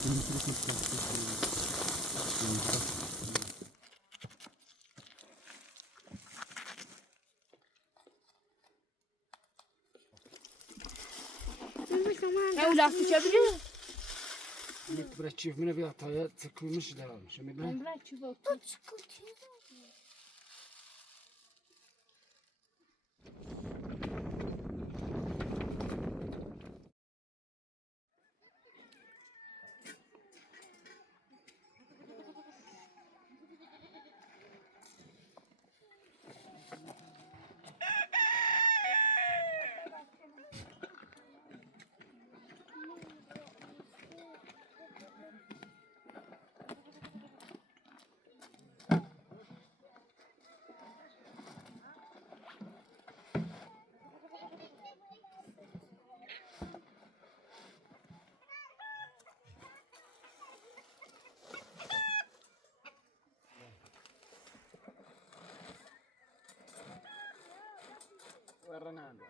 Evlat içebiliyor. Bir bırak çiftmine bir hataya tıkılmış da. Şimdi ben Bırak çift Renando.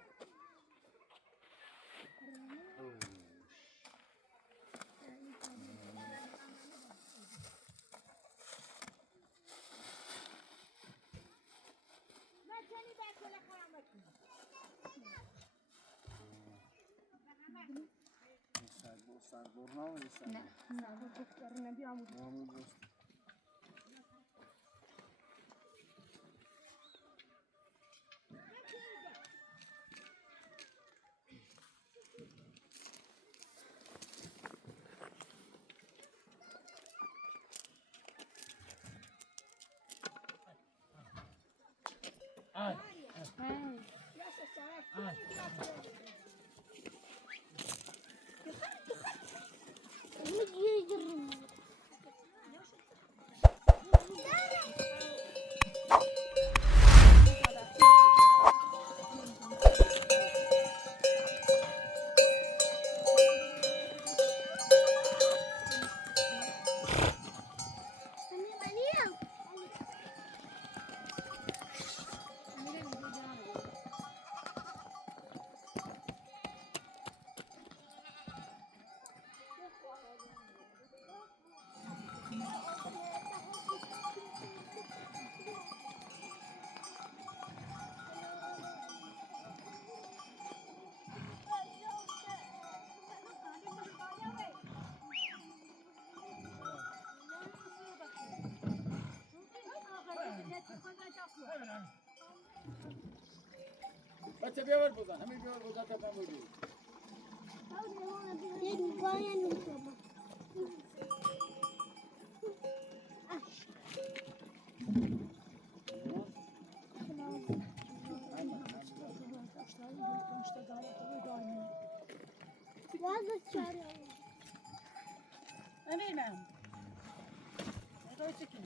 Ay. Ay. Bacı bir var buradan. Hemen bir var buradan da ben buradayım. Öyle. Böyle çekin.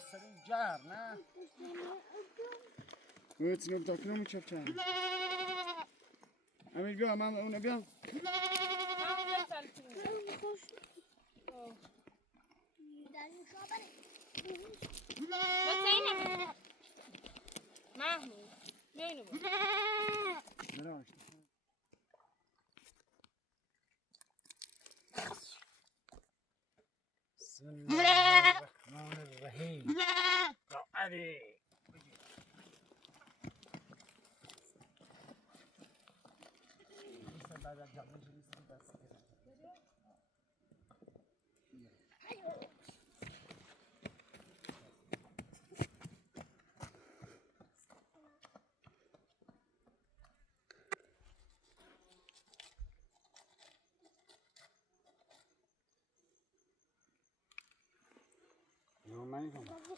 سری جار نه وقت نبض کنم چه چه امیر بیا من اون بیا بسم الله الرحمن الرحيم تعالي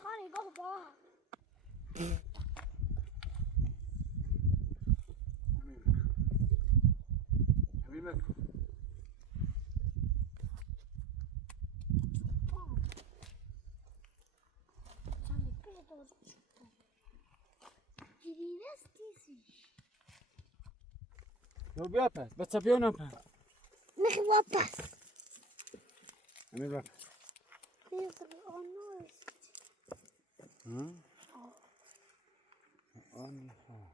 خاني قهوة حبيبك لو بیا پس بچه بیا نه پس نخي واپس امیر بیا پس آنها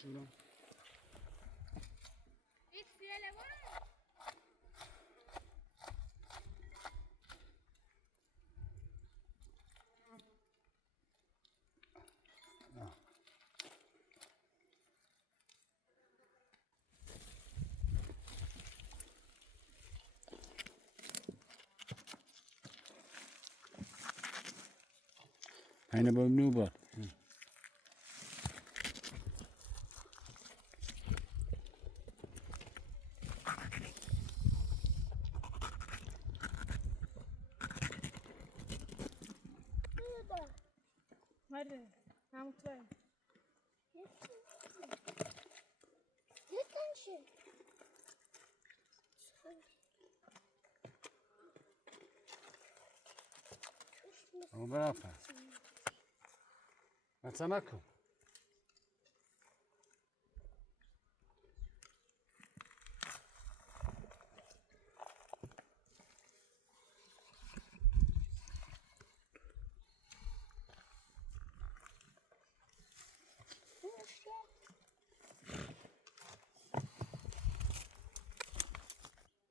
شنو هنا بنوبر مرة نعم طيب وبرافو ما سمكهم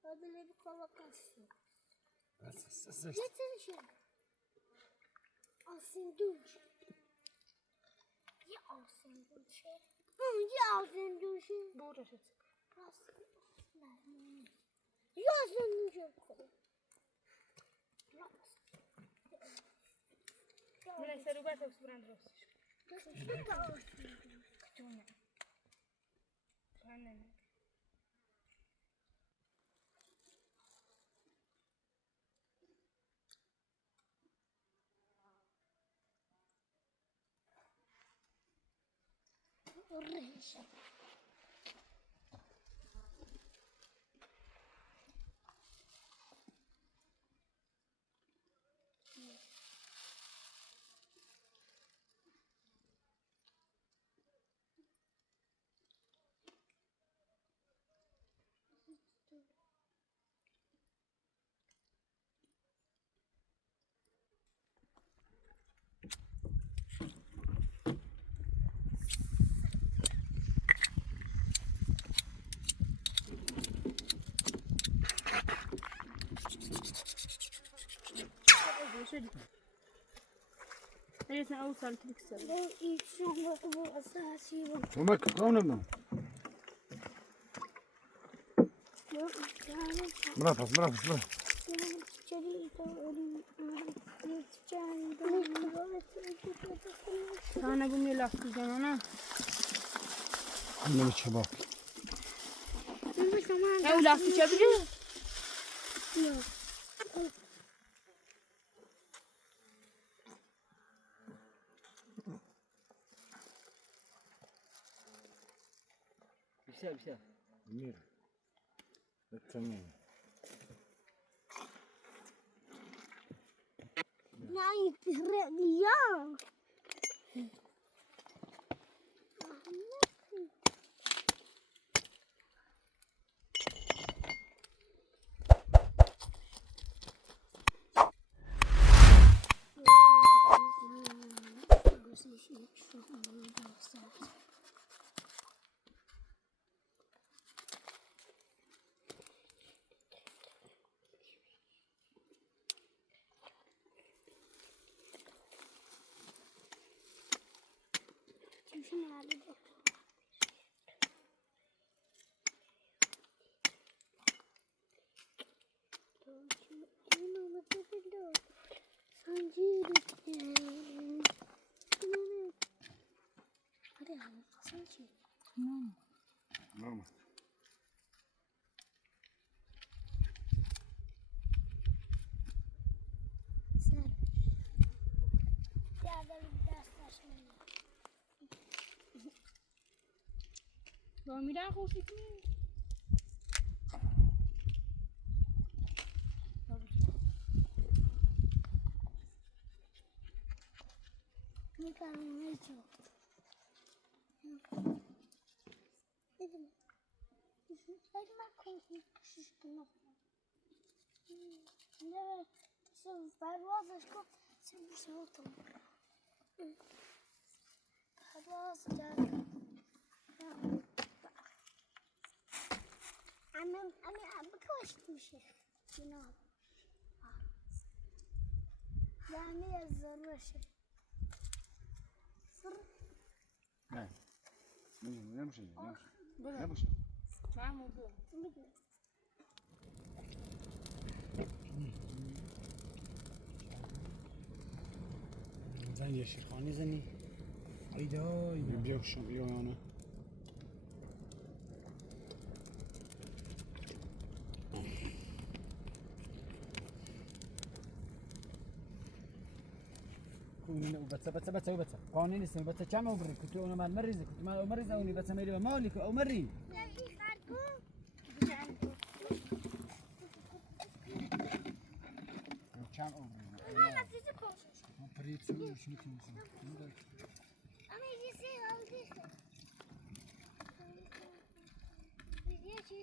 هذا اللي بيقول قصة بس لا تنشى الصندوق يا الصندوق يا الصندوق بورا شت يا الصندوق من السروقات وسبران روسش كتونا فانا الريشة شد ليش أنا أوصل تكسر سمك كونه مرافس مرافس Sana bunu lastikten ana. Annem içe bak. Ya o lastik çebiliyor. Yok. Bir şey. Mir. Tamam. Ya yıkırık ya. Mama. Ba mira خوشی کنی. پروازش کن سمسوتم پرواز کرد امی بکشت میشه جناب یعنی از ذرهشه نه نمیشه نمیشه Tamam oldu. زن یه شیرخانی زنی ایدای بیا شو بیا انا كونين وبتسا قوانين اسمه بتسا كم أوبري كنت أنا مال مريزة كنت مال مريزة أوني بتسا مري مالك أو مري كم أوبري ما بريد سوي شو تيجي اما یه سی آلدی یه چی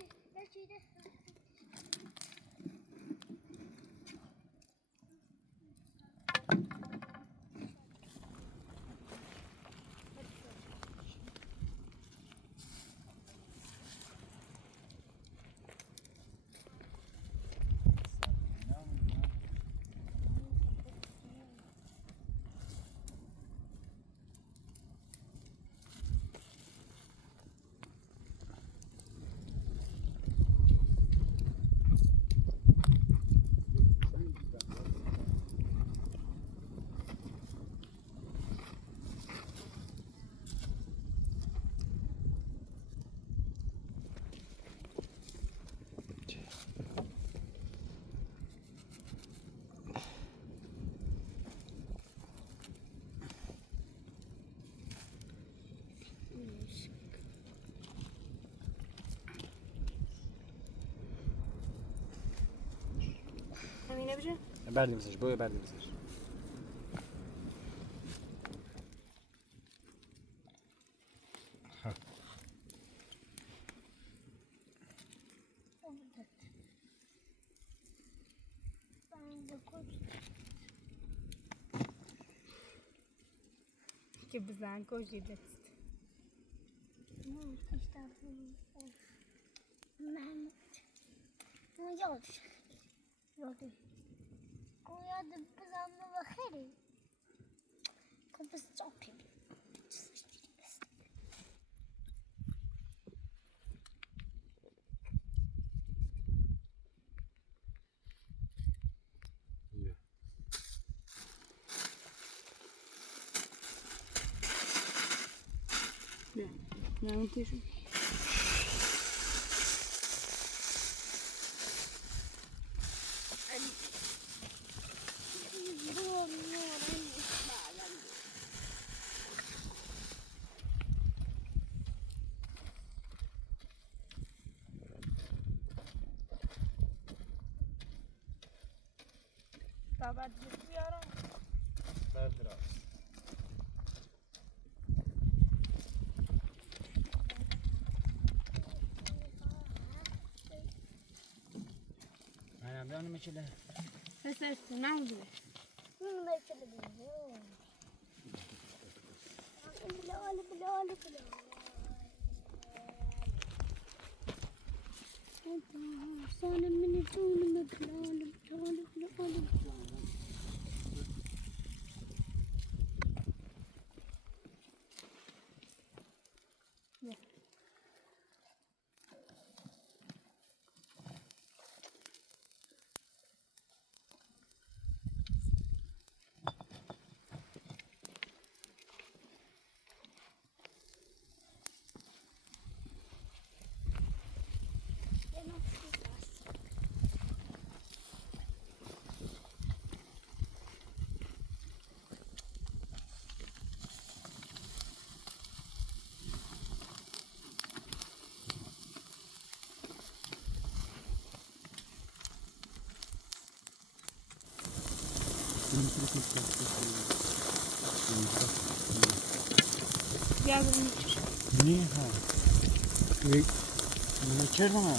همینه بشه؟ بردیم سش بوی بردیم سش که بزن کشی دست من یادش یاد بزنم و خیلی خب بس چاپی Yani tişu. Tabat biyorum. Verdir abi. Aynen bir anım içinde. Ses ne oldu? Sana mini canımı kılalım, canım. Yardım. Niye ha? Ne çırpma mı?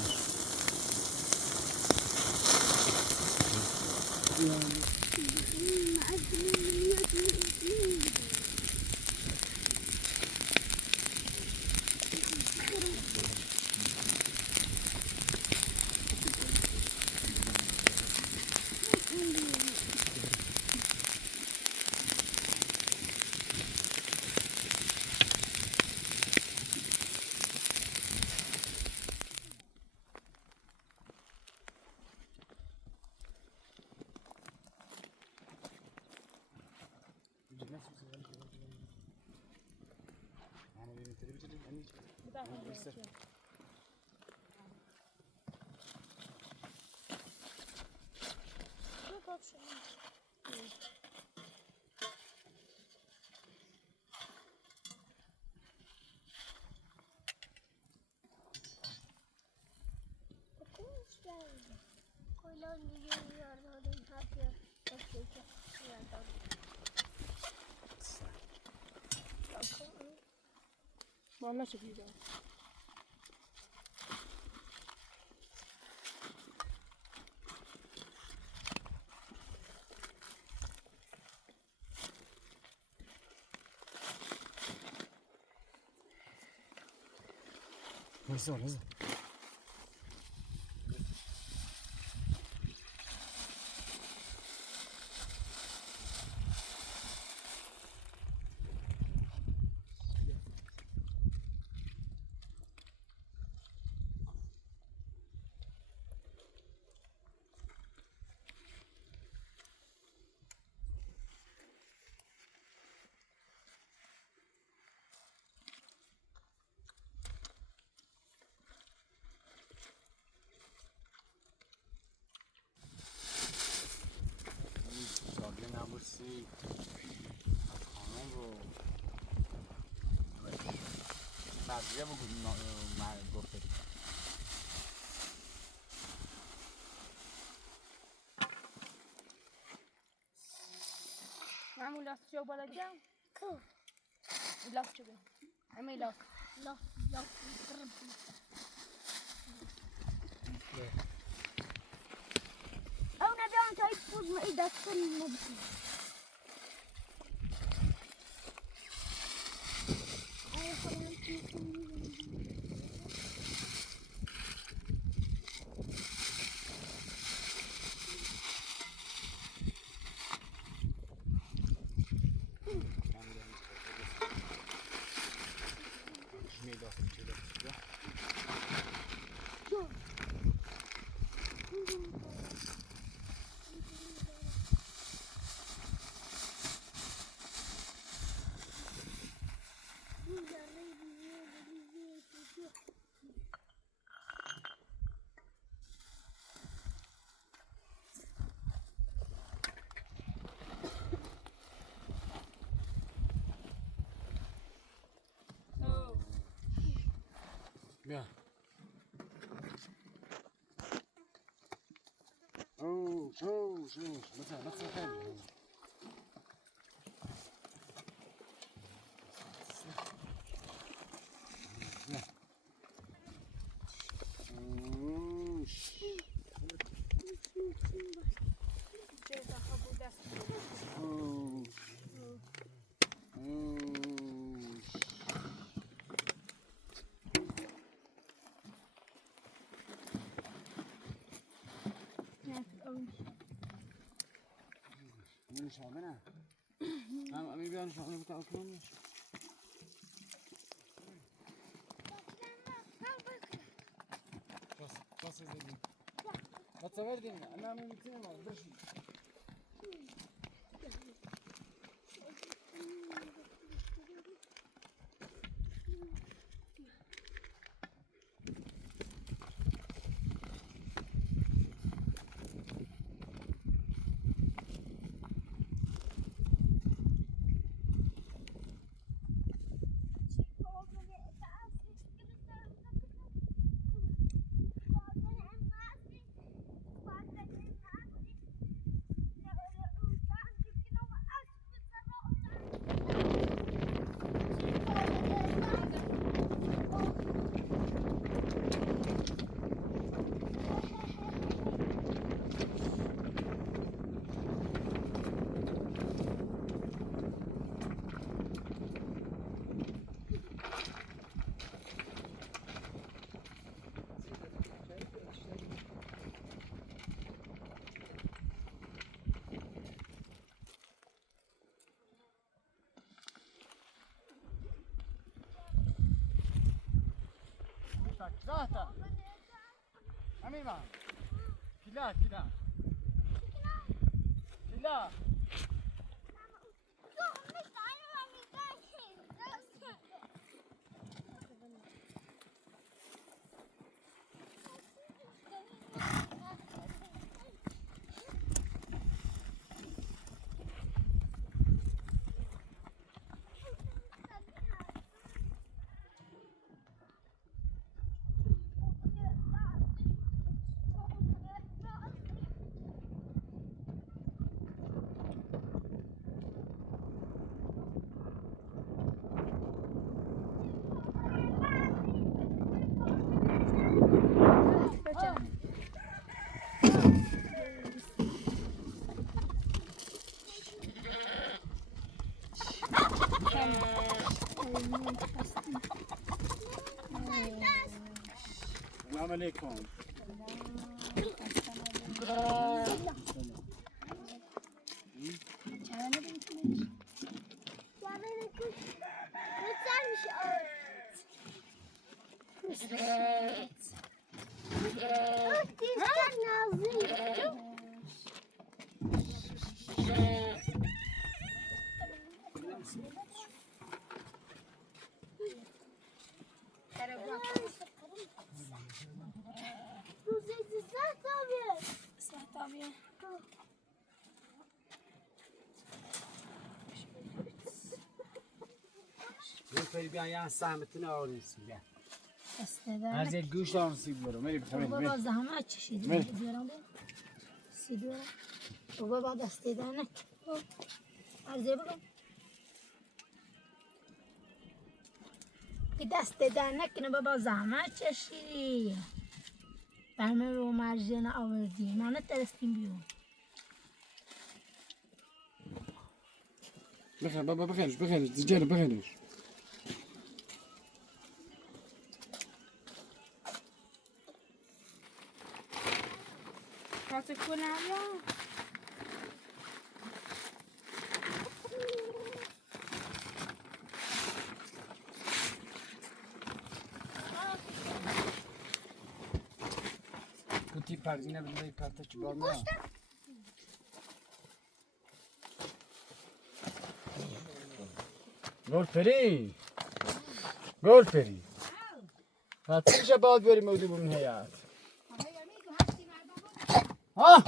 Vallahi çok güzel. Nasıl var nasıl? نبوسی خانم رو مردیه بگو گفته معمول لاست شو بالا جام کو لاست شو همه لاست لا او نبيان تايب فوز ما إذا كنا نبكي بیا اوه شو مثلا خیلی شامنه امی بیان شامنه بتاع کنش بس زدی بتصور دین انا من میتونم برشی زهتا امين معهم كلا السلام عليكم می‌خوای بیا یه سهمتونه آرنسی بیا از یک گوش آرنسی برو میری بخوام بابا زحمت چشیدی بیارم سیدورم بابا بعد دست دادن عرضه بگم که دست دادن نکنه بابا زحمت چشیدی برمه رو مرجع آوردی من ترستیم بیون بخیر بابا بخیرش دیگر بخیرش Wat ik voor nou ja. kutuyu perdine bir parça çıkarma. Gol peri. Hatırca bal verim ödü bunun hayat. Ha?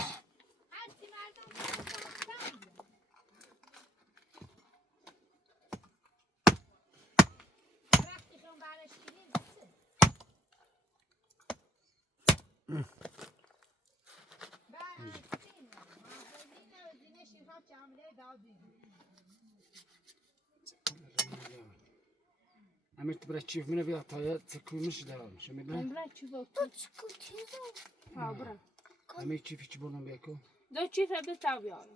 عملت برا تشوف من فيها طايات تكونش داوم شو مبلا برا تشوفه ها برا عملت تشوف ايش بقولون بيكو دو تشوفه بتاع بيارو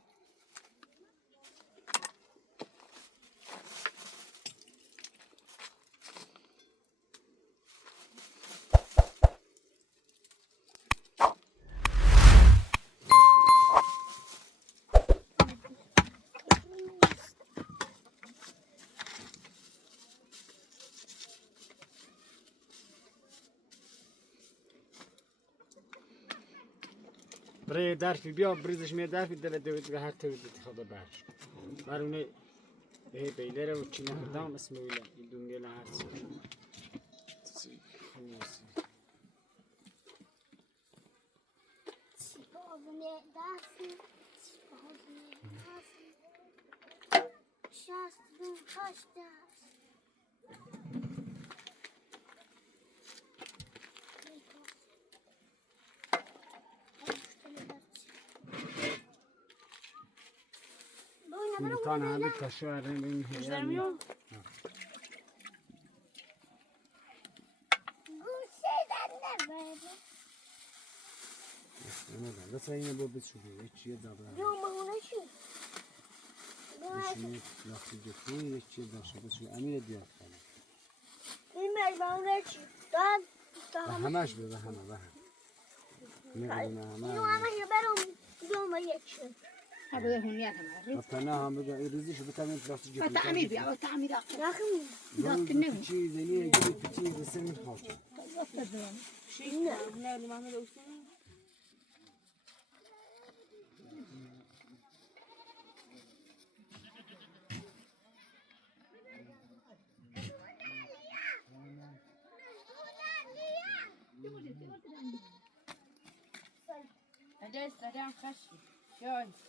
برای درفی بیا بریزش می درفی دل دوید به هر توید خدا برش برونه به بیلره و چی نکردم اسم ویلا این دنگل هر چی سلطان همه کشور این مجدر میون بس اینو با بچوری چیه دابه شما وقتی گفتین چیه داشته بچوری امیر دیار کنه همش به همه هذا هنيات ما افتنا هم بقى يرزيش بتعمل بلاستيك جبنا تعمير بيا أو تعمير آخر شيء زيني يجيب كتير بس من حاجة شيء هنا اللي معمل أوسمي هذا سريع خشي شوي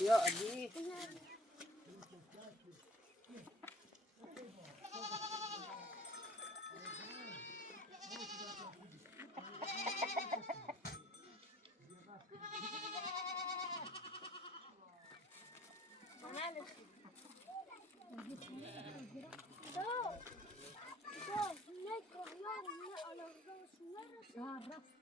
يا أبي Sarraf